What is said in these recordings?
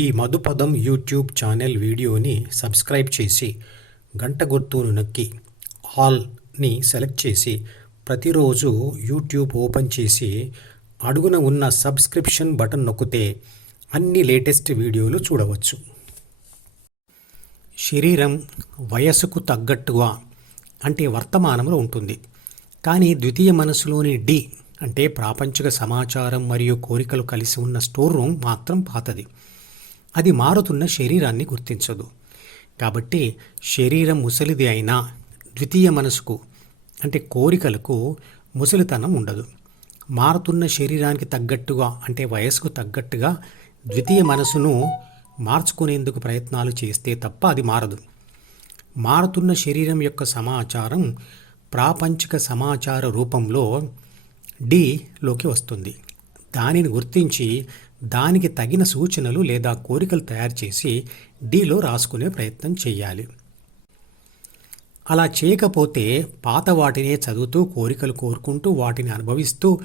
ఈ Madhupadam YouTube channel వీడియోని subscribe చేసి గంట గుర్తును నొక్కి ఆల్ని సెలెక్ట్ చేసి ప్రతిరోజు యూట్యూబ్ ఓపెన్ చేసి అడుగున ఉన్న సబ్స్క్రిప్షన్ బటన్ నొక్కితే అన్ని లేటెస్ట్ వీడియోలు చూడవచ్చు. శరీరం వయసుకు తగ్గట్టుగా అంటే వర్తమానంలో ఉంటుంది. కానీ ద్వితీయ మనసులోని డి అంటే ప్రాపంచిక సమాచారం మరియు కోరికలు కలిసి ఉన్న స్టోర్ రూమ్ మాత్రం పాతది. అది మారుతున్న శరీరాన్ని గుర్తించదు. కాబట్టి శరీరం ముసలిది అయినా ద్వితీయ మనసుకు అంటే కోరికలకు ముసలితనం ఉండదు. మారుతున్న శరీరానికి తగ్గట్టుగా అంటే వయసుకు తగ్గట్టుగా ద్వితీయ మనసును మార్చుకునేందుకు ప్రయత్నాలు చేస్తే తప్ప అది మారదు. మారుతున్న శరీరం యొక్క సమాచారం ప్రాపంచిక సమాచార రూపంలో డిలోకి వస్తుంది. దానిని గుర్తించి దానికి తగిన సూచనలు లేదా కోరికలు తయారు చేసి డీలో రాసుకునే ప్రయత్నం చేయాలి. అలా చేయకపోతే పాత వాటినే చదువుతూ కోరికలు కోరుకుంటూ వాటిని అనుభవిస్తూ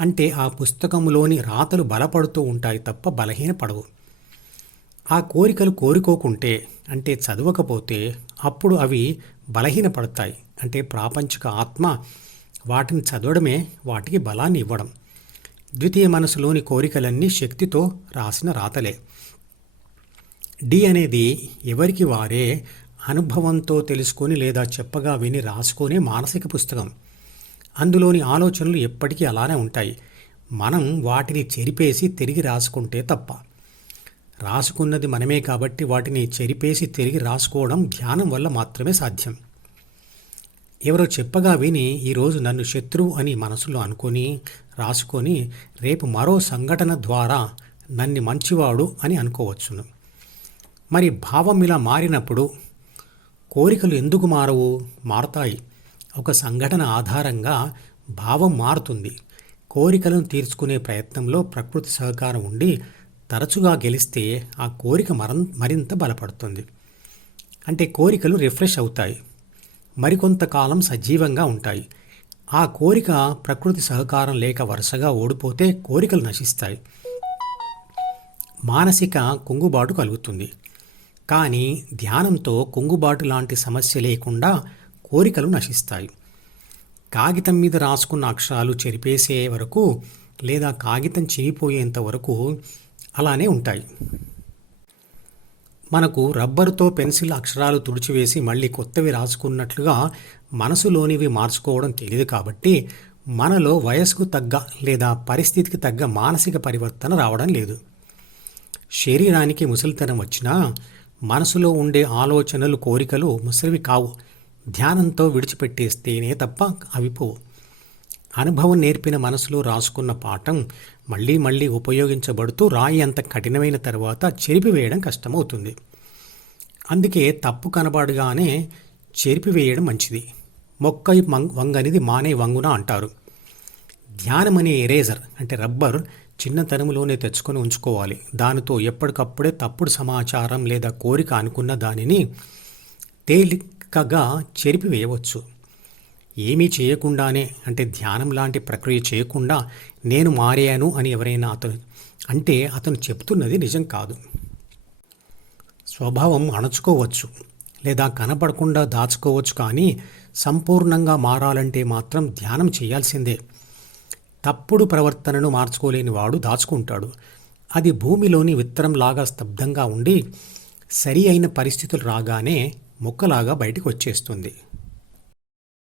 అంటే ఆ పుస్తకంలోని రాతలు బలపడుతూ ఉంటాయి తప్ప బలహీనపడవు ఆ కోరికలు కోరుకోకుంటే అంటే చదవకపోతే అప్పుడు అవి బలహీనపడతాయి అంటే ప్రాపంచిక ఆత్మ వాటిని చదవడమే వాటికి బలాన్ని ఇవ్వడం. ద్వితీయ మనసులోని కోరికలన్నీ శక్తితో రాసిన రాతలే. డి అనేది ఎవరికి వారే అనుభవంతో తెలుసుకొని లేదా చెప్పగా విని రాసుకునే మానసిక పుస్తకం. అందులోని ఆలోచనలు ఎప్పటికీ అలానే ఉంటాయి. మనం వాటిని చెరిపేసి తిరిగి రాసుకుంటే తప్ప. రాసుకున్నది మనమే కాబట్టి వాటిని చెరిపేసి తిరిగి రాసుకోవడం ధ్యానం వల్ల మాత్రమే సాధ్యం. ఎవరో చెప్పగా విని ఈరోజు నన్ను శత్రువు అని మనసులో అనుకొని రాసుకొని రేపు మరో సంఘటన ద్వారా నన్ను మంచివాడు అని అనుకోవచ్చును. మరి భావం ఇలా మారినప్పుడు కోరికలు ఎందుకు మారవు? మారతాయి. ఒక సంఘటన ఆధారంగా భావం మారుతుంది. కోరికలను తీర్చుకునే ప్రయత్నంలో ప్రకృతి సహకారం ఉండి తరచుగా గెలిస్తే ఆ కోరిక మరం మరింత బలపడుతుంది. అంటే కోరికలు రిఫ్రెష్ అవుతాయి. మరికొంతకాలం సజీవంగా ఉంటాయి. ఆ కోరిక ప్రకృతి సహకారం లేక వరుసగా ఓడిపోతే కోరికలు నశిస్తాయి. మానసిక కుంగుబాటు కలుగుతుంది. కానీ ధ్యానంతో కుంగుబాటు లాంటి సమస్య లేకుండా కోరికలు నశిస్తాయి. కాగితం మీద రాసుకున్న అక్షరాలు చెరిపేసే వరకు లేదా కాగితం చినిపోయేంత వరకు అలానే ఉంటాయి. మనకు రబ్బరుతో పెన్సిల్ అక్షరాలు తుడిచివేసి మళ్ళీ కొత్తవి రాసుకున్నట్లుగా మనసులోనివి మార్చుకోవడం తెలియదు కాబట్టి మనలో వయస్సుకు తగ్గ లేదా పరిస్థితికి తగ్గ మానసిక పరివర్తన రావడం లేదు. శరీరానికి ముసలితనం వచ్చినా మనసులో ఉండే ఆలోచనలు కోరికలు ముసలివి కావు. ధ్యానంతో విడిచిపెట్టేస్తేనే తప్ప అవి పోవు. అనుభవం నేర్పిన మనసులో రాసుకున్న పాఠం మళ్ళీ మళ్ళీ ఉపయోగించబడుతూ రాయి అంత కఠినమైన తర్వాత చెరిపివేయడం కష్టమవుతుంది. అందుకే తప్పు కనబడగానే చెరిపివేయడం మంచిది. మొక్క వంగనిది మానే వంగున అంటారు. ధ్యానం అనే ఎరేజర్ అంటే రబ్బర్ చిన్నతనంలోనే తెచ్చుకొని ఉంచుకోవాలి. దానితో ఎప్పటికప్పుడే తప్పుడు సమాచారం లేదా కోరిక అనుకున్న దానిని తేలికగా చెరిపివేయవచ్చు ఏమీ చేయకుండానే అంటే ధ్యానం లాంటి ప్రక్రియ చేయకుండా నేను మారాను అని ఎవరైనా అతను అంటే అతను చెప్తున్నది నిజం కాదు. స్వభావం అణచుకోవచ్చు లేదా కనపడకుండా దాచుకోవచ్చు కానీ సంపూర్ణంగా మారాలంటే మాత్రం ధ్యానం చేయాల్సిందే. తప్పుడు ప్రవర్తనను మార్చుకోలేని వాడు దాచుకుంటాడు. అది భూమిలోని విత్తనంలాగా స్తబ్దంగా ఉండి సరి అయిన పరిస్థితులు రాగానే మొక్కలాగా బయటకు వచ్చేస్తుంది.